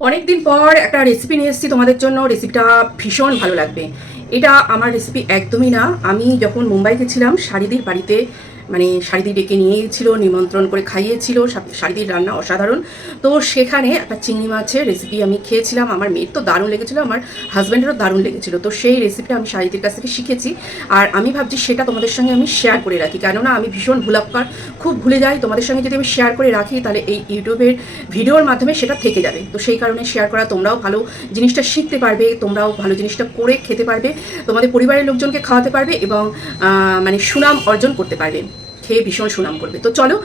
অনেক দিন পর একটা রেসিপি নিয়ে এসেছি তোমাদের জন্য। রেসিপিটা ভীষণ ভালো লাগবে। এটা আমার রেসিপি একদমই না। আমি যখন মুম্বাইতে ছিলাম শাড়িদির বাড়িতে মানে শাড়িদি ডেকে নিয়ে গেছিল নিমন্ত্রণ করে খাইয়েছিল শাড়িদির রান্না অসাধারণ। তো সেখানে একটা চিংড়ি মাছের রেসিপি আমি খেয়েছিলাম, আমার মেয়ের তো দারুণ লেগেছিল, আমার হাজব্যান্ডেরও দারুণ লেগেছিল। তো সেই রেসিপিটা আমি শাড়িদির কাছ থেকে শিখেছি আর আমি ভাবছি সেটা তোমাদের সঙ্গে আমি শেয়ার করে রাখি। কেননা আমি ভীষণ ভুলাক্কার, খুব ভুলে যাই। তোমাদের সঙ্গে যদি আমি শেয়ার করে রাখি, তাহলে এই ইউটিউবের ভিডিওর মাধ্যমে সেটা থেকে যাবে। তো সেই কারণে শেয়ার করা, তোমরাও ভালো জিনিসটা শিখতে পারবে, তোমরাও ভালো জিনিসটা করে খেতে পারবে, তোমাদের পরিবারের লোকজনকে খাওয়াতে পারবে এবং মানে সুনাম অর্জন করতে পারবে। খেয়ে ভীষণ সুনাম করবে। তো চলো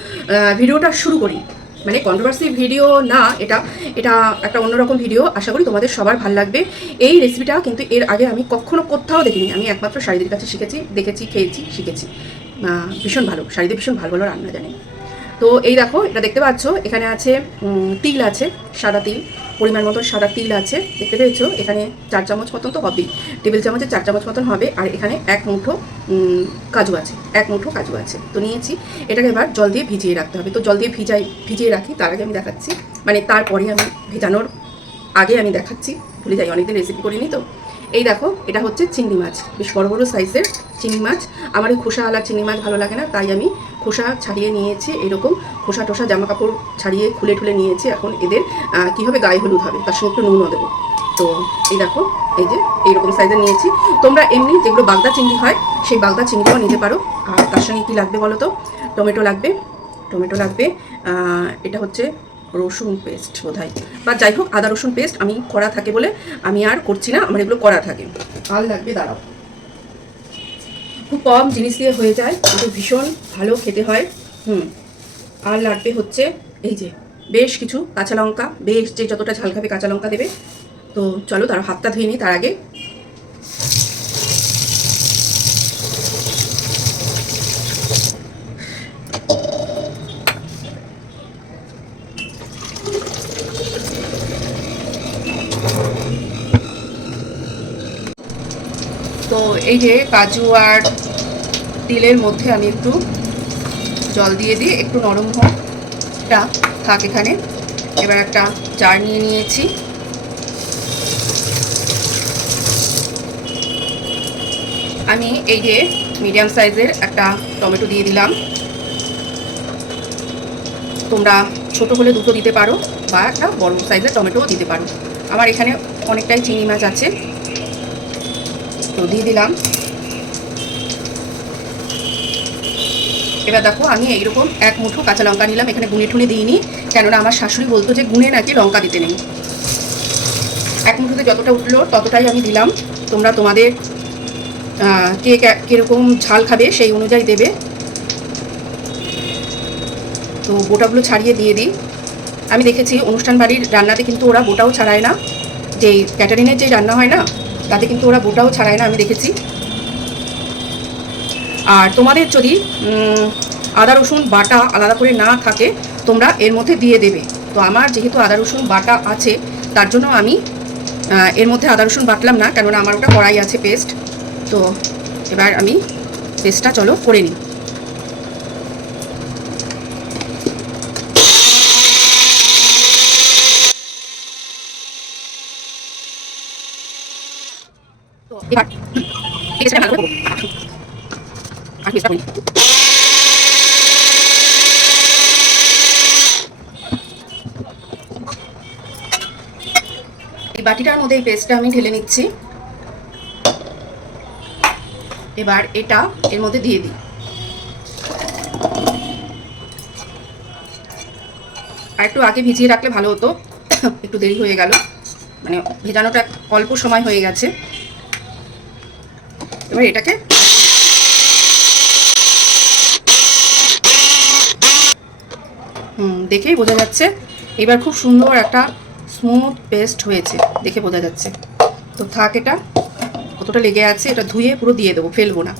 ভিডিওটা শুরু করি। মানে কন্ট্রোভার্সি ভিডিও না, এটা এটা একটা অন্যরকম ভিডিও আশা করি তোমাদের সবার ভালো লাগবে। এই রেসিপিটা কিন্তু এর আগে আমি কখনো কোথাও দেখিনি। আমি একমাত্র শাড়িদের কাছে শিখেছি, দেখেছি, খেয়েছি, শিখেছি। ভীষণ ভালো। শাড়িদের ভীষণ ভালো ভালো রান্না জানে। তো এই দেখো, এটা দেখতে পাচ্ছ, এখানে আছে তিল আছে, সাদা তিল। পরিমাণ মতন সাদা তিল আছে, দেখতে পেয়েছ? এখানে চার চামচ মতন তো হবেই। টেবিল চামচে চার চামচ মতন হবে, আর এখানে এক মুঠো কাজু আছে, এক মুঠো কাজু আছে। তো নিয়েছি, এটাকে এবার জল দিয়ে ভিজিয়ে রাখতে হবে। তো জল দিয়ে ভিজাই, ভিজিয়ে রাখি, তার আগে আমি দেখাচ্ছি। মানে তারপরে আমি ভেজানোর আগে আমি দেখাচ্ছি, ভুলে যাই, অনেকদিন রেসিপি করিনি তো। এই দেখো, এটা হচ্ছে চিংড়ি মাছ, বেশ বড় বড় সাইজের চিংড়ি মাছ। আমার এই খোসাওয়ালা চিংড়ি মাছ ভালো লাগে না, তাই আমি খোসা ছাড়িয়ে নিয়েছি, এরকম খোসা টোসা, জামা কাপড় ছাড়িয়ে খুলে টুলে নিয়েছি। এখন এদের কীভাবে গায়ে হলুদ হবে। তার সঙ্গে একটু নুনও দেবো। তো এই দেখো, এই যে, এইরকম সাইজের নিয়েছি। তোমরা এমনি যেগুলো বাগদা চিংড়ি হয়, সেই বাগদা চিংড়িটাও নিতে পারো। আর তার সঙ্গে কী লাগবে বলো তো? টমেটো লাগবে। টমেটো লাগবে এটা হচ্ছে রসুন পেস্ট বোধহয়। বা যাই হোক, আদা রসুন পেস্ট আমি করা থাকে বলে আমি আর করছি না, আমার এগুলো করা থাকে। আর লাগবে, দাঁড়াও। খুব কম জিনিস দিয়ে হয়ে যায়, কিন্তু ভীষণ ভালো খেতে হয়। হুম। আর লাগবে হচ্ছে এই যে বেশ কিছু কাঁচা লঙ্কা, বেশ যে যতটা ঝাল খাবে কাঁচা লঙ্কা দেবে। তো চলো তার হাতটা ধুয়ে নিই তার আগে। তো এই যে কাজু আর তিলের মধ্যে আমি একটু জল দিয়ে দিয়ে একটু নরম হোকটা থাক এখানে। এবার একটা জার নিয়ে নিয়েছি। আমি এই যে মিডিয়াম সাইজের একটা টমেটো দিয়ে দিলাম। তোমরা ছোট হলে দুটো দিতে পারো বা একটা বড় সাইজের টমেটোও দিতে পারো। আমার এখানে অনেকটাই চিংড়ি মাছ আছে। তো দিয়ে দিলাম। এবার দেখো, আমি এইরকম এক মুঠো কাঁচা লঙ্কা নিলাম, এখানে গুনে টুনে দিইনি। কেননা আমার শাশুড়ি বলতো যে গুনে নাকি লঙ্কা দিতে নেই। এক মুঠোতে যতটা উঠল, ততটাই আমি দিলাম। তোমরা তোমাদের কে কীরকম ঝাল খাবে সেই অনুযায়ী দেবে। তো গোটাগুলো ছাড়িয়ে দিয়ে দিই। আমি দেখেছি অনুষ্ঠান বাড়ির রান্নাতে কিন্তু ওরা গোটাও ছাড়ায় না। যে ক্যাটারিনের যে রান্না হয় না, তাতে কিন্তু ওরা গোটাও ছাড়ায় না, আমি দেখেছি। আর তোমাদের যদি আদা, রসুন, বাটা আলাদা করে না থাকে, তোমরা এর মধ্যে দিয়ে দেবে। তো আমার যেহেতু আদা, রসুন, বাটা আছে, তার জন্য আমি এর মধ্যে আদা, রসুন বাটলাম না, কেননা আমার ওটা কড়াই আছে পেস্ট তো এবার আমি পেস্টটা চলো করে নিই। এবার করে নিই। এই বাটিটার মধ্যে এই পেস্টটা আমি ঢেলে নিচ্ছি। এবার এটা এর মধ্যে দিয়ে দিই। আর একটু আগে ভিজিয়ে রাখলে ভালো হতো। একটু দেরি হয়ে গেল। মানে ভেজানোটা অল্প সময় হয়ে গেছে। এবার এটাকে দেখেই বোঝা যাচ্ছে এবার খুব সুন্দর একটা স্মুথ পেস্ট হয়েছে, দেখে বোঝা যাচ্ছে। তো থাক এটা, কতটা লেগে আছে এটা ধুয়ে পুরো দিয়ে দেবো, ফেলব না।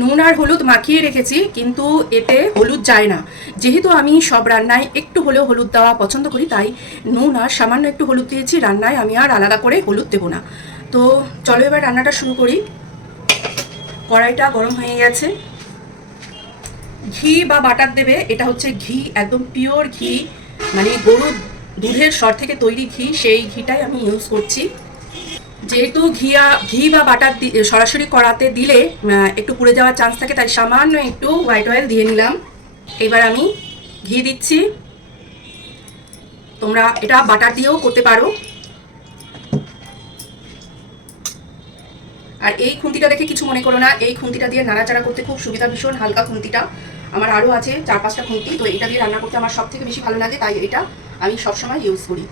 নুন আর হলুদ মাখিয়ে রেখেছি, কিন্তু এতে হলুদ যায় না। যেহেতু আমি সব রান্নায় একটু হলেও হলুদ দেওয়া পছন্দ করি, তাই নুন আর সামান্য একটু হলুদ দিয়েছি, রান্নায় আমি আর আলাদা করে হলুদ দেবো না। তো চলো এবার রান্নাটা শুরু করি। কড়াইটা গরম হয়ে গেছে। ঘি বা বাটার দেবে, এটা হচ্ছে ঘি, একদম পিওর ঘি। মানে গরুর দুধের সর থেকে তৈরি ঘি, সেই ঘিটাই আমি ইউজ করছি। যেহেতু ঘিয়া, ঘি বা বাটার সরাসরি করাতে দিলে একটু পুড়ে যাওয়ার চান্স থাকে, তাই সামান্য একটু হোয়াইট অয়েল দিয়ে নিলাম। এবার আমি ঘি দিচ্ছি। তোমরা এটা বাটার দিয়েও করতে পারো। আর এই খুন্তিটা দেখে কিছু মনে করো না, এই খুন্তিটা দিয়ে নাড়াচাড়া করতে খুব সুবিধা ভীষণ, হালকা খুন্তিটা। আমার আরও আছে চার পাঁচটা খুঁটি তো এটা দিয়ে রান্না করতে আমার সব থেকে বেশি ভালো লাগে, তাই এটা আমি সবসময় ইউজ করি।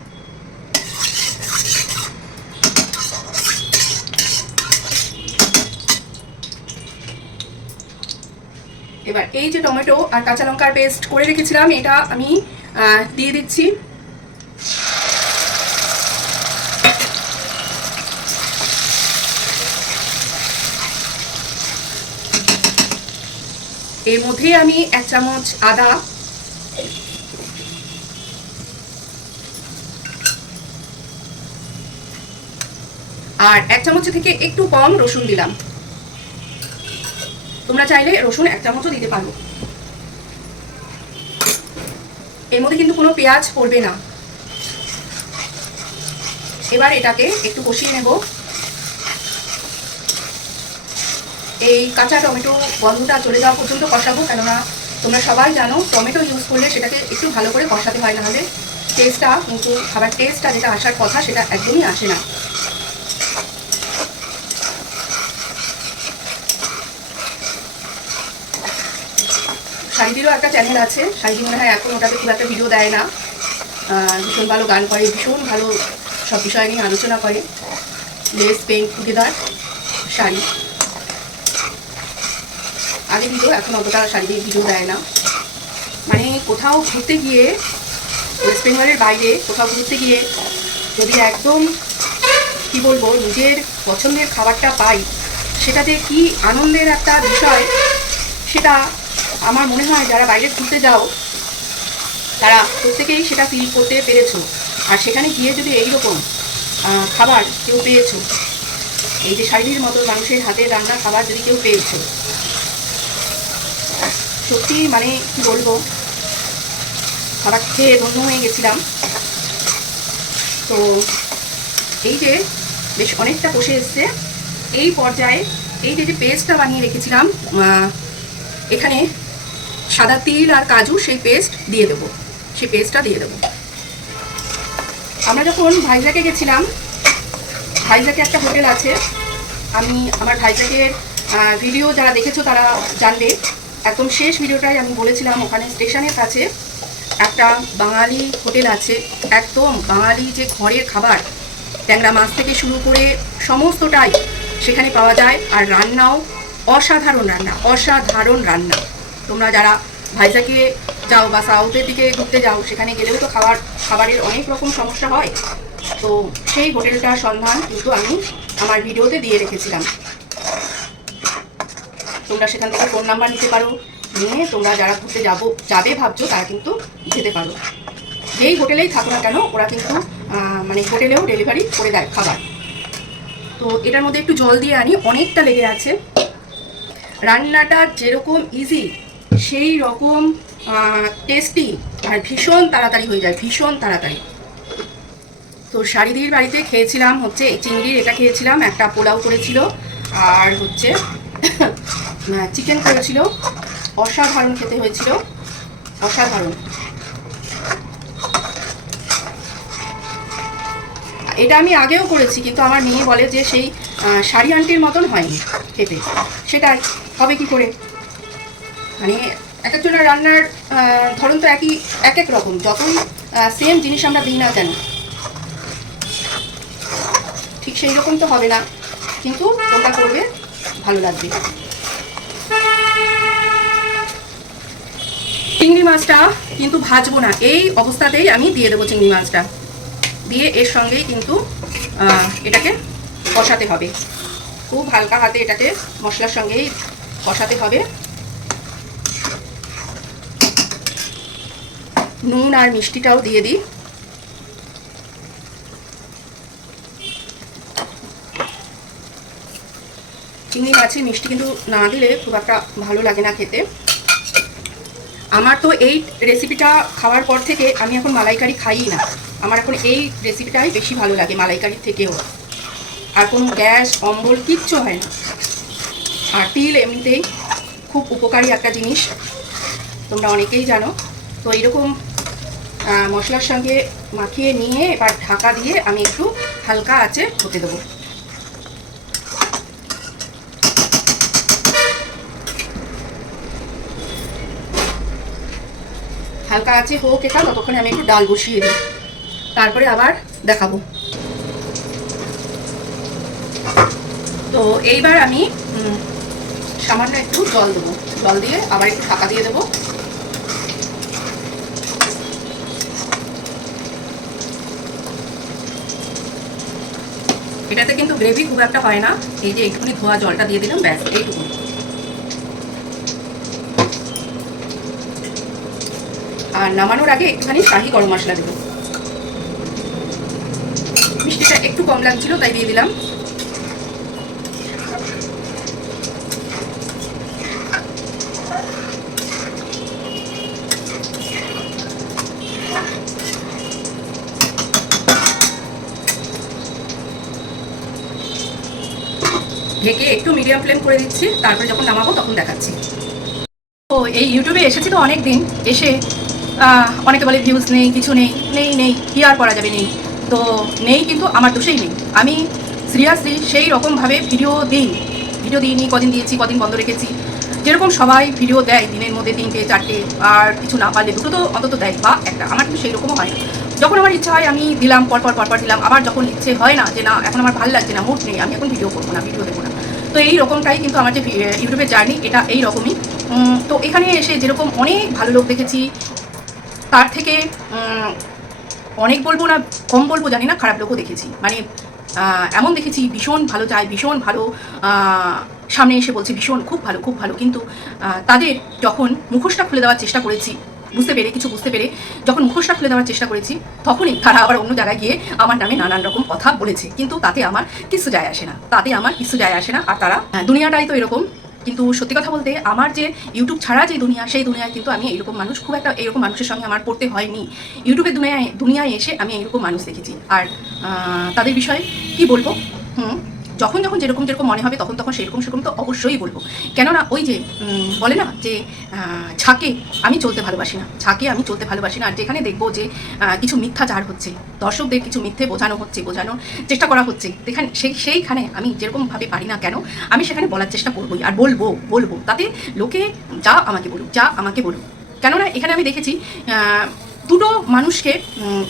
এবার এই যে টমেটো আর কাঁচা লঙ্কার পেস্ট করে রেখেছিলাম, এটা আমি দিয়ে দিচ্ছি। এর মধ্যে আমি এক চামচ আদা। আর এক চামচের থেকে একটু কম রসুন দিলাম। তোমরা চাইলে রসুন এক চামচও দিতে পারো। এর মধ্যে কিন্তু কোনো পেঁয়াজ পড়বে না। এবার এটাকে একটু কষিয়ে নেব। এই কাঁচা টমেটো গন্ধটা চলে যাওয়া পর্যন্ত কষাবো, কেননা তোমরা সবাই জানো টমেটো ইউজ করলে সেটাকে একটু ভালো করে কষাতে হয়, নাহলে টেস্টটা কিন্তু খাবার টেস্টটা যেটা আসার কথা সেটা একদমই আসে না। শাড়িদিরও একটা চ্যানেল আছে শাড়িদি মনে হয় এখন ওটাতে খুব একটা ভিডিও দেয় না। ভীষণ ভালো গান করে, ভীষণ ভালো সব বিষয় নিয়ে আলোচনা করে। লেস পেইন্ট টুগেদার শাড়ি আগে ভিডিও এখন অতটা শাড়ি দিয়ে ভিডিও দেয় না। মানে কোথাও ঘুরতে গিয়ে ওয়েস্ট বেঙ্গলের বাইরে কোথাও ঘুরতে গিয়ে যদি একদম, কি বলব, নিজের পছন্দের খাবারটা পাই সেটাতে কি আনন্দের একটা বিষয়, সেটা আমার মনে হয় যারা বাইরে ঘুরতে যাও, তারা প্রত্যেকেই সেটা ফিল করতে পেরেছ। আর সেখানে গিয়ে যদি এইরকম খাবার কেউ পেয়েছ, এই যে শাড়ির মতো মানুষের হাতে রান্না খাবার যদি কেউ পেয়েছ সত্যি মানে কি বলব? খাবার খেয়ে ধন্য হয়ে গেছিলাম। তো এই যে বেশ অনেকটা কষে এসছে। এই পর্যায়ে এই যে যে পেস্টটা বানিয়ে রেখেছিলাম এখানে সাদা তিল আর কাজু সেই পেস্ট দিয়ে দেবো। সেই পেস্টটা দিয়ে দেবো। আমরা যখন ভাইজাকে গেছিলাম, ভাইজাকে একটা হোটেল আছে। আমি, আমার ভাইজাকের ভিডিও যারা দেখেছ তারা জানবে। একদম শেষ ভিডিওটাই আমি বলেছিলাম, ওখানে স্টেশনের কাছে একটা বাঙালি হোটেল আছে। একদম বাঙালি যে ঘরের খাবার, ট্যাংরা মাছ থেকে শুরু করে সমস্তটাই সেখানে পাওয়া যায়। আর রান্নাও অসাধারণ রান্না অসাধারণ রান্না। তোমরা যারা ভাইজাকে যাও বা সাউথের দিকে ঘুরতে যাও, সেখানে গেলেও তো খাবার, খাবারের অনেক রকম সমস্যা হয়। তো সেই হোটেলটার সন্ধান কিন্তু আমি আমার ভিডিওতে দিয়ে রেখেছিলাম। তোমরা সেখান থেকে ফোন নাম্বার নিতে পারো। নিয়ে তোমরা যারা ঘুরতে যাব, যাবে ভাবছ, তারা কিন্তু যেতে পারো। যেই হোটেলেই থাকো না কেন, ওরা কিন্তু মানে হোটেলেও ডেলিভারি করে দেয় খাবার। তো এটার মধ্যে একটু জল দিয়ে আনি, অনেকটা লেগে আছে। রান্নাটা যেরকম ইজি সেই রকম টেস্টি আর ভীষণ তাড়াতাড়ি হয়ে যায়, ভীষণ তাড়াতাড়ি। তো শাড়িদির বাড়িতে খেয়েছিলাম হচ্ছে চিংড়ির, এটা খেয়েছিলাম, একটা পোলাও করেছিল। আর হচ্ছে চিকেন করেছিল, অসাধারণ খেতে হয়েছিল, অসাধারণ। এটা আমি আগেও করেছি, কিন্তু আমার মেয়ে বলে যে সেই শাড়ি আন্টির মতন হয়নি খেতে। সেটাই হবে কি করে? মানে এক একজনের রান্নার ধরন তো একই এক এক রকম। যতই সেম জিনিস আমরা দিই না কেন, ঠিক সেই রকম তো হবে না। কিন্তু তোমরা করবে, ভালো লাগবে। চিংড়ি মাছটা কিন্তু ভাজবো না, এই অবস্থাতেই আমি দিয়ে দেবো চিংড়ি মাছটা। দিয়ে এর সঙ্গেই কিন্তু এটাকে কষাতে হবে। খুব হালকা হাতে এটাকে মশলার সঙ্গেই কষাতে হবে। নুন আর মিষ্টিটাও দিয়ে দিই। চিংড়ি মাছের মিষ্টি কিন্তু না দিলে খুব একটা ভালো লাগে না খেতে। আমার তো এই রেসিপিটা খাওয়ার পর থেকে আমি এখন মালাইকারি খাই না। আমার এখন এই রেসিপিটাই বেশি ভালো লাগে মালাইকারির থেকেও। আর কোনো গ্যাস অম্বল কিচ্ছু হয় না। আর তিল এমনিতেই খুব উপকারী একটা জিনিস। তোমরা অনেকেই জানো। তো এরকম আহ, মশলার সঙ্গে মাখিয়ে নিয়ে এবার ঢাকা দিয়ে আমি একটু হালকা আছে হতে দেবো। হালকা আছে, হোক এটা, ততক্ষণে আমি একটু ডাল বসিয়ে দিই। তারপরে আবার দেখাবো। তো এইবার আমি সামান্য একটু জল দেবো। জল দিয়ে আবার একটু ঢাকা দিয়ে দেবো। এটাতে কিন্তু গ্রেভি খুব একটা হয় না। এই যে একটুখানি ধোয়া জলটা দিয়ে দিলাম, ব্যাস এইটুকু আর নামানোর আগে একটুখানি শাহি গরম মশলা দেবো। মিষ্টিটা একটু কম লাগছিল, তাই দিয়ে দিলাম। ঢেকে একটু মিডিয়াম ফ্লেম করে দিচ্ছি, তারপরে যখন নামাবো তখন দেখাচ্ছি। তো এই ইউটিউবে এসেছি তো অনেক দিন এসে অনেকে বলে ভিউজ নেই, কিছু নেই নেই নেই, কি আর করা যাবে নেই? তো নেই কিন্তু আমার দোষেই নেই। আমি সিরিয়াসলি সেই রকমভাবে ভিডিও দিই। ভিডিও দিইনি, কদিন দিয়েছি, কদিন বন্ধ রেখেছি। যেরকম সবাই ভিডিও দেয় দিনের মধ্যে তিনটে, চারটে, আর কিছু না পারলে দুটো তো অন্তত দেয় বা একটা। আমার কিন্তু সেই রকমও হয় না। যখন আমার ইচ্ছা হয় আমি দিলাম, পরপর পরপর দিলাম। আবার যখন ইচ্ছে হয় না যে না, এখন আমার ভালো লাগছে না মুড নেই, আমি এখন ভিডিও করব না ভিডিও দেবো না। তো এই রকমটাই কিন্তু আমার যে ইউটিউবের জার্নি এটা এই রকমই। তো এখানে এসে যেরকম অনেক ভালো লোক দেখেছি তার থেকে অনেক বলব না কম বলব জানি না খারাপ লোকও দেখেছি। মানে এমন দেখেছি ভীষণ ভালো চায় ভীষণ ভালো সামনে এসে বলছে ভীষণ খুব ভালো খুব ভালো। কিন্তু তাদের যখন মুখোশটা খুলে দেওয়ার চেষ্টা করেছি বুঝতে পেরে কিছু বুঝতে পেরে যখন মুখোশটা খুলে দেওয়ার চেষ্টা করেছি তখনই তারা আবার অন্য জায়গায় গিয়ে আমার নামে নানান রকম কথা বলেছে। কিন্তু তাতে আমার কিছু যায় আসে না তাতে আমার কিছু যায় আসে না। আর তারা হ্যাঁ, দুনিয়াটাই তো এরকম কিন্তু সত্যি কথা বলতে আমার যে ইউটিউব ছাড়া যে দুনিয়া, সেই দুনিয়ায় কিন্তু আমি এরকম মানুষ, খুব একটা এরকম মানুষের সঙ্গে আমার পড়তে হয়নি। ইউটিউবের দুনিয়ায় দুনিয়ায় এসে আমি এরকম মানুষ দেখেছি। আর তাদের বিষয়ে কি বলব? হুম? যখন যখন যেরকম যেরকম মনে হবে তখন তখন সেরকম সেরকম তো অবশ্যই বলব। কেননা ওই যে বলে না যে ঝাঁকে আমি চলতে ভালোবাসি না। ঝাঁকে আমি চলতে ভালোবাসি না। আর যেখানে দেখব যে কিছু মিথ্যাচার হচ্ছে, দর্শকদের কিছু মিথ্যে বোঝানো হচ্ছে বোঝানোর চেষ্টা করা হচ্ছে সেখানে সেই, সেইখানে আমি যেরকমভাবে পারি না কেন, আমি সেখানে বলার চেষ্টা করবোই আর বলব বলব। তাতে লোকে যা আমাকে বলুক, যা আমাকে বলুক। কেননা এখানে আমি দেখেছি দুটো মানুষকে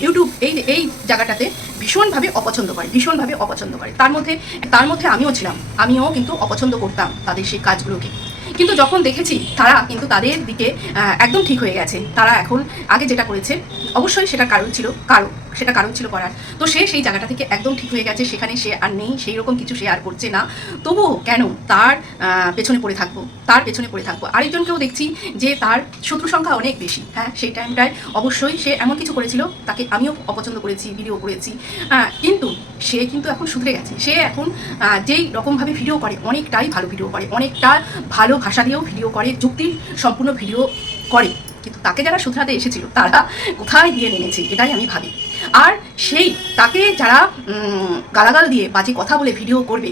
ইউটিউব এই এই জায়গাটাতে ভীষণভাবে অপছন্দ করে, ভীষণভাবে অপছন্দ করে। তার মধ্যে তার মধ্যে আমিও ছিলাম। আমিও কিন্তু অপছন্দ করতাম তাদের সেই কাজগুলোকে। কিন্তু যখন দেখেছি তারা কিন্তু তাদের দিকে একদম ঠিক হয়ে গেছে। তারা এখন আগে যেটা করেছে, অবশ্যই সেটা কারণ ছিল কারণ সেটা কারণ ছিল করার। তো সে সেই জায়গাটা থেকে একদম ঠিক হয়ে গেছে, সেখানে সে আর নেই, সেই রকম কিছু সে আর করছে না। তবুও কেন তার পেছনে পড়ে থাকব, তার পেছনে পড়ে থাকব? আরেকজনকেও দেখছি যে তার শত্রু সংখ্যা অনেক বেশি। হ্যাঁ সেই টাইমটায় অবশ্যই সে এমন কিছু করেছিল, তাকে আমিও অপছন্দ করেছি ভিডিও করেছি। কিন্তু সে কিন্তু এখন শুধরে গেছে। সে এখন যেই রকমভাবে ভিডিও করে, অনেকটাই ভালো ভিডিও করে, অনেকটা ভালো ভাষা দিয়েও ভিডিও করে, যুক্তির সম্পূর্ণ ভিডিও করে। কিন্তু তাকে যারা শুধরাতে এসেছিল, তারা কোথায় গিয়ে নেমেছে, এটাই আমি ভাবি। আর সেই, তাকে যারা গালাগাল দিয়ে বাজে কথা বলে ভিডিও করবে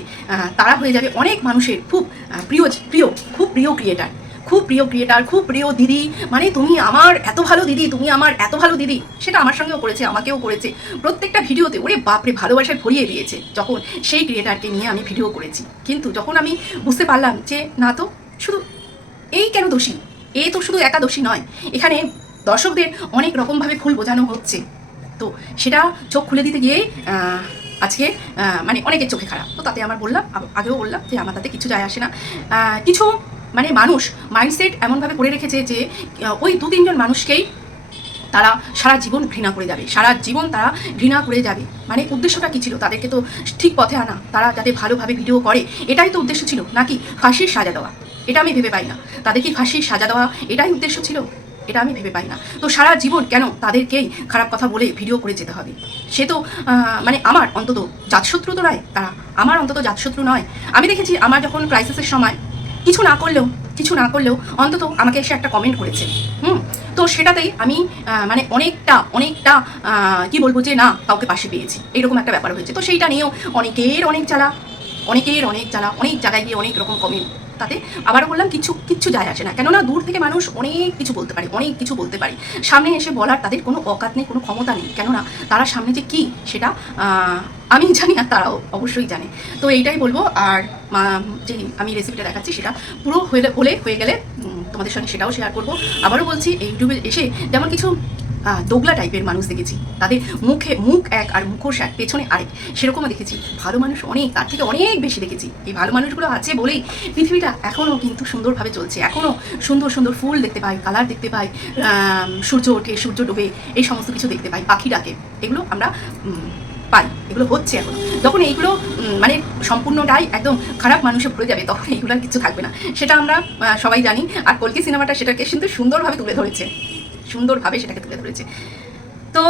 তারা হয়ে যাবে অনেক মানুষের খুব প্রিয় প্রিয়, খুব প্রিয় ক্রিয়েটার খুব প্রিয় ক্রিয়েটার খুব প্রিয় দিদি। মানে তুমি আমার এত ভালো দিদি, তুমি আমার এত ভালো দিদি, সেটা আমার সঙ্গেও করেছে, আমাকেও করেছে। প্রত্যেকটা ভিডিওতে ওরে বাপরে, ভালোবাসায় ভরিয়ে দিয়েছে। যখন সেই ক্রিয়েটারকে নিয়ে আমি ভিডিও করেছি। কিন্তু যখন আমি বুঝতে পারলাম যে, না তো শুধু এই কেন দোষী? এ তো শুধু একা দোষী নয়। এখানে দর্শকদের অনেক রকমভাবে ভুল বোঝানো হচ্ছে। তো সেটা চোখ খুলে দিতে গিয়ে আজকে মানে অনেকের চোখে খারাপ। তো তাতে আমার বললাম আগেও বললাম যে আমার তাতে কিছু যায় আসে না। কিছু মানে মানুষ মাইন্ডসেট এমনভাবে করে রেখেছে যে ওই দু তিনজন মানুষকেই তারা সারা জীবন ঘৃণা করে যাবে। সারা জীবন তারা ঘৃণা করে যাবে। মানে উদ্দেশ্যটা কী ছিল? তাদেরকে তো ঠিক পথে আনা। তারা যাতে ভালোভাবে ভিডিও করে। এটাই তো উদ্দেশ্য ছিল। নাকি ফাঁসির সাজা দেওয়া? এটা আমি ভেবে পাই না। তাদের কি ফাঁসির সাজা দেওয়া এটাই উদ্দেশ্য ছিল? এটা আমি ভেবে পাই না। তো সারা জীবন কেন তাদেরকেই খারাপ কথা বলে ভিডিও করে যেতে হবে? সে তো মানে আমার অন্তত জাতশত্রু তো নয়। তারা আমার অন্তত জাতশত্রু নয়। আমি দেখেছি আমার যখন ক্রাইসিসের সময় কিছু না করলেও, কিছু না করলেও অন্তত আমাকে এসে একটা কমেন্ট করেছে। হুম? তো সেটাতেই আমি মানে অনেকটা অনেকটা কি বলব যে না, কাউকে পাশে পেয়েছি। এরকম একটা ব্যাপার হয়েছে। তো সেইটা নিয়েও অনেকের অনেক জ্বালা, অনেকের অনেক জ্বালা, অনেক জায়গায় গিয়ে অনেক রকম কমেন্ট তাতে আবারও বললাম কিছু, কিচ্ছু যায় আসে না। কেননা দূর থেকে মানুষ অনেক কিছু বলতে পারে, অনেক কিছু বলতে পারে। সামনে এসে বলার তাদের কোনো অকাত নেই, কোনো ক্ষমতা নেই। কেননা তারা সামনে যে কী, সেটা আমি জানি আর তারাও অবশ্যই জানে। তো এইটাই বলব। আর যে আমি রেসিপিটা দেখাচ্ছি, সেটা পুরো হয়ে, হলে, হয়ে গেলে তোমাদের সঙ্গে সেটাও শেয়ার করব। আবারও বলছি, এই ইউটিউবে এসে যেমন কিছু দোগলা টাইপের মানুষ দেখেছি। তাদের মুখে মুখ এক আর মুখোশ এক, পেছনে আরেক। সেরকমও দেখেছি। ভালো মানুষ অনেক, তার থেকে অনেক বেশি দেখেছি। এই ভালো মানুষগুলো আছে বলেই পৃথিবীটা এখনও কিন্তু সুন্দরভাবে চলছে। এখনও সুন্দর সুন্দর ফুল দেখতে পাই, কালার দেখতে পাই সূর্য ওঠে, সূর্য ডোবে, এই সমস্ত কিছু দেখতে পাই, পাখি ডাকে। এগুলো আমরা পাই। এগুলো হচ্ছে এখন। যখন এইগুলো মানে সম্পূর্ণটাই একদম খারাপ মানুষে ভরে যাবে, তখন এইগুলো আর কিছু থাকবে না। সেটা আমরা সবাই জানি। আর কলকি সিনেমাটা সেটাকে কিন্তু সুন্দরভাবে তুলে ধরেছে। সুন্দরভাবে সেটাকে তুলে ধরেছে। তো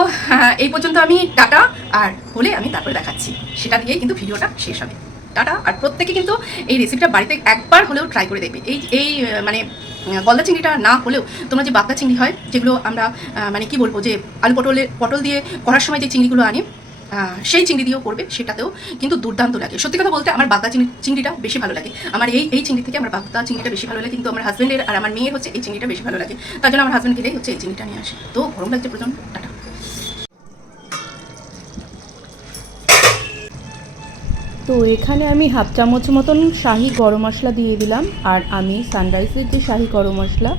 এই পর্যন্ত আমি টাটা, আর হলে আমি তারপরে দেখাচ্ছি। সেটা দিয়েই কিন্তু ভিডিওটা শেষ হবে। টাটা, আর প্রত্যেকে কিন্তু এই রেসিপিটা বাড়িতে একবার হলেও ট্রাই করে দেখবে। এই এই মানে গলদা চিংড়িটা না হলেও তোমরা যে বাগদা চিংড়ি হয়, যেগুলো আমরা মানে কি বলব যে আলু পটলের পটল দিয়ে করার সময় যে চিংড়িগুলো আনি সেই চিংড়ি দিয়েও করবে, সেটাতেও কিন্তু দুর্দান্ত লাগে। সত্যি কথা বলতে আমার বাগদা চিংড়ি চিংড়িটা বেশি ভালো লাগে। আমার এই এই চিংড়ি থেকে আমার বাগদা চিংড়িটা বেশি ভালো লাগে, কিন্তু আমার হাজব্যান্ডের আর আমার মেয়ের হচ্ছে এই চিংড়িটা বেশি ভালো লাগে। তার জন্য আমার হাজব্যান্ড গেলেই হচ্ছে এই চিংড়িটা নিয়ে আসে। তো গরম লাগছে প্রচণ্ড টাটা। তো এখানে আমি হাফ চামচ মতন শাহি গরম মশলা দিয়ে দিলাম, আর আমি সানরাইসের যে শাহি গরম মশলা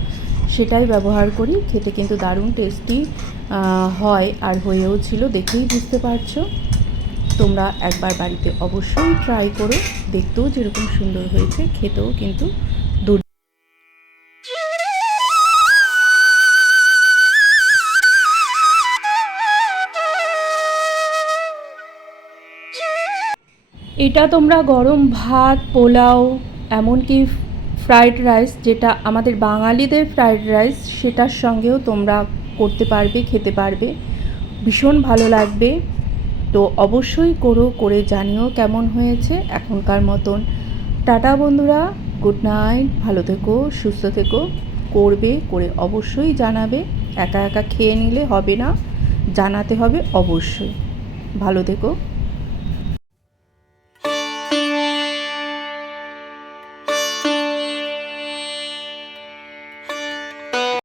সেটাই ব্যবহার করি, খেতে কিন্তু দারুণ টেস্টি হয় আর হয়েও ছিল দেখেই বুঝতে পারছ। তোমরা একবার বাড়িতে অবশ্যই ট্রাই করো, দেখতেও যেরকম সুন্দর হয়েছে, খেতেও কিন্তু এটা তোমরা গরম ভাত, পোলাও, এমনকি ফ্রাইড রাইস যেটা আমাদের বাঙালিদের ফ্রাইড রাইস সেটার সঙ্গেও তোমরা করতে পারবে, খেতে পারবে। ভীষণ ভালো লাগবে। তো অবশ্যই করো, করে জানিও কেমন হয়েছে এখনকার মতন। টাটা বন্ধুরা গুড নাইট ভালো থেকো, সুস্থ থেকো। করবে, করে অবশ্যই জানাবে। একা একা খেয়ে নিলে হবে না, জানাতে হবে অবশ্যই। ভালো থেকো।